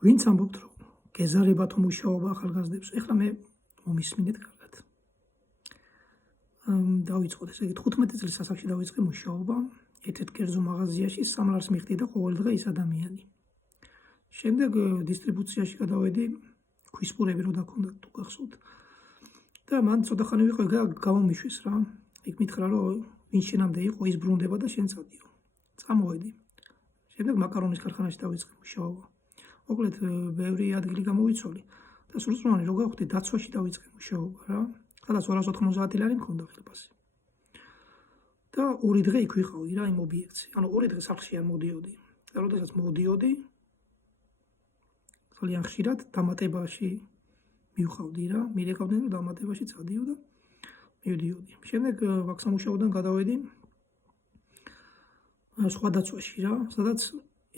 ვინც ამბობთ, რომ გეზარებათო მუშაობა ახალგაზრდებს, ეხლა მე მომისმინეთ კარგად. დავიწყოთ, ესე იგი 15 წლის ასაკში დავიწყე მუშაობა, ერთ-ერთ კერძო მაღაზიაში 3 ლარს მიხდიდა ყოველ დღე ის ადამიანი. შემდეგ დისტრიბუციაში გადავედი, ქვისპურები რო დაქონდა თუ გახსოვთ. და მან ცოტა ხანი ვიყო, გამომიშვეს რა. იქ მითხრა, რომ ვინ შენამდე იყო, ის ბრუნდება და შენ წადიო. წამოვედი. შემდეგ მაკარონის ქარხანაში დავიწყე მუშაობა. მოკლედ, ბევრი ადგილი გამოვიცვალე და სრულწლოვანი რო გავხდი, დაცვაში დავიწყე მუშაობა რა. სადაც 290 ლარი მქონდა ხელფასი. და 2 დღე იქ ვიყავი რა იმ ობიექტში. ანუ 2 დღე სახლში არ მოდიოდი. და როდესაც მოდიოდი, ძალიან ხშირად დამატებაში მივყავდი რა, მირეკავდნენ რომ დამატებაში წადიო და მივდიოდი. შემდეგ ვაქსამუშაოდან გადავედი სხვა დაცვაში რა, სადაც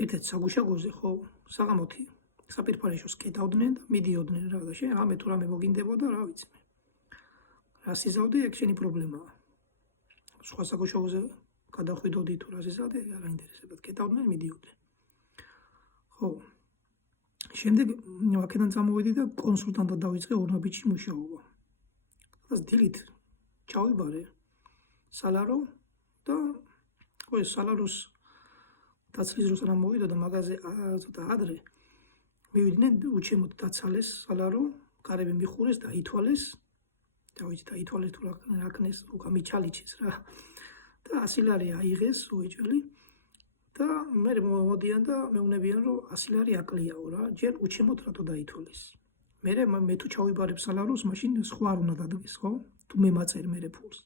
ერთ-ერთ საგუშაგოზე ხო, საღამოთი საპირფარეშოს კეტავდნენ და მიდიოდნენ რა და შენ რამე თუ რამე მოგინდებოდა, რა ვიცი მე. რა სიზავდე, ეგ შენი პრობლემაა. სხვა საგუშაგოზე გადახვიდოდი თუ რა სიზავდე, არ აინტერესებდათ, კეტავდნენ, მიდიოდნენ. ხო. შემდეგ აქედან წამოვედი და კონსულტანტად დავიწყე ორნაბიჯში მუშაობა. სადაც დილით ჩავიბარე სალარო და ეს სალაროს დაცლის დროს რა მოვიდა და მაღაზე ცოტა ადრე მივიდნენ უჩემოდ დაცალეს სალარო, კარები მიხურეს და ითვალეს. და ვიცი და ითვალეს თუ რა ქნეს, უკა მიჩალიჩეს რა. და 100 ლარი აიღეს უეჭველი. და მე მოდიან და მეუნებიან რომ 100 ლარი აკლიაო რა, ჯერ უჩემოდ რატო დაითვალეს. მე თუ ჩავიბარებ სალაროს, მაშინ სხვა არ უნდა დადგეს, ხო? თუ მე მაწერ მე ფულს.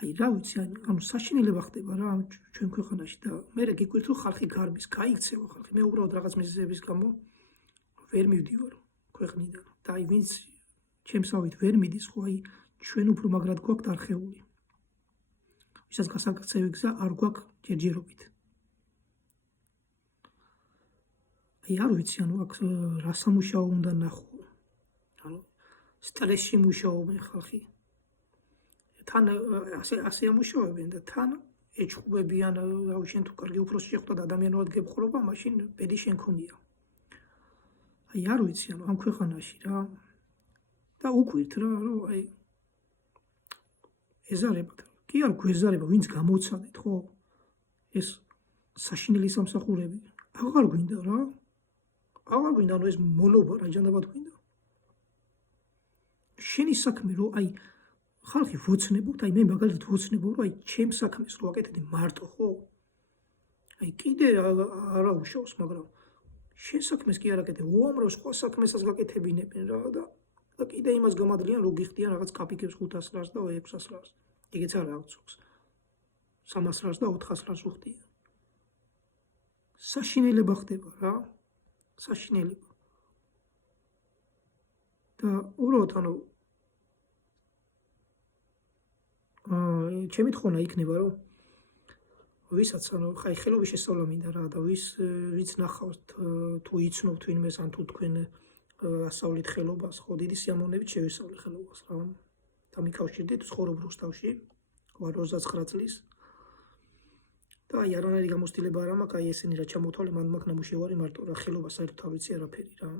აი რა ვიცი, ანუ საშინელება ხდება რა ჩვენ ქვეყანაში და მე გიკვირთ რომ ხალხი გარბის, გაიქცევა ხალხი. მე უბრალოდ რაღაც მიზეზების გამო ვერ მივდივარ ქვეყნიდან. და აი ვინც ჩემსავით ვერ მიდის, ხო აი ჩვენ უფრო მაგრად გვაქვთ არხეული. ვისაც გასაკეთებელი გზა არ გვაქვს ჯერჯერობით. აი არ ვიცი, ანუ აქ რა სამუშაო უნდა ნახო. ანუ სტრესში მუშაობენ ხალხი. თან ასე ამუშავებენ და თან ეჭხუბებიან, რავი შენ თუ კარგი უფროსი შეხვდა და ადამიანურად გებხრობა, მაშინ ბედი შენ ქონია. აი არ ვიცი, ანუ ამ ქვეყანაში რა და უკვირთ რა, რომ აი ეზარებათ. კი არ გვეზარება, ვინც გამოცადეთ, ხო? ეს საშინელი სამსახურები. აღარ გვინდა რა. აღარ გვინდა, ანუ ეს მონობა რა ჯანდაბად გვინდა. შენი საქმე რომ აი ხალხი ვოცნებობთ, აი მე მაგალითად ვოცნებობ, რომ აი ჩემს საქმეს რო აკეთებდი მარტო, ხო? აი კიდე არა უშავს, მაგრამ შენ საქმეს კი არ აკეთებ, უამრავ სხვა საქმესაც გაკეთებინებენ რა და კიდე იმას გამადლიან, რომ გიხდიან რაღაც კაპიკებს 500 ლარს და 600 ლარს. ეგეც არ აღწევს. 300 ლარს და 400 ლარს უხდიან. საშინელება ხდება რა. საშინელება. და უბრალოდ ანუ ჩემი თხოვნა იქნება, რომ ვისაც ანუ ხაი ხელობის შესწავლა მინდა რა და ვინც ნახავთ თუ იცნობთ ვინმეს ან თუ თქვენ ასავლით ხელობას, ხო დიდი სიამოვნებით შევისწავლე ხელობას რა. და მიკავშირდით ცხოვრობ რუსთავში, ვარ 29 წლის. და აი არანაირი გამოცდილება არ მაქვს, აი ესენი რა ჩამოთვალე, მან მაქვს ნამუშევარი მარტო რა ხელობა საერთოდ არ ვიცი არაფერი რა.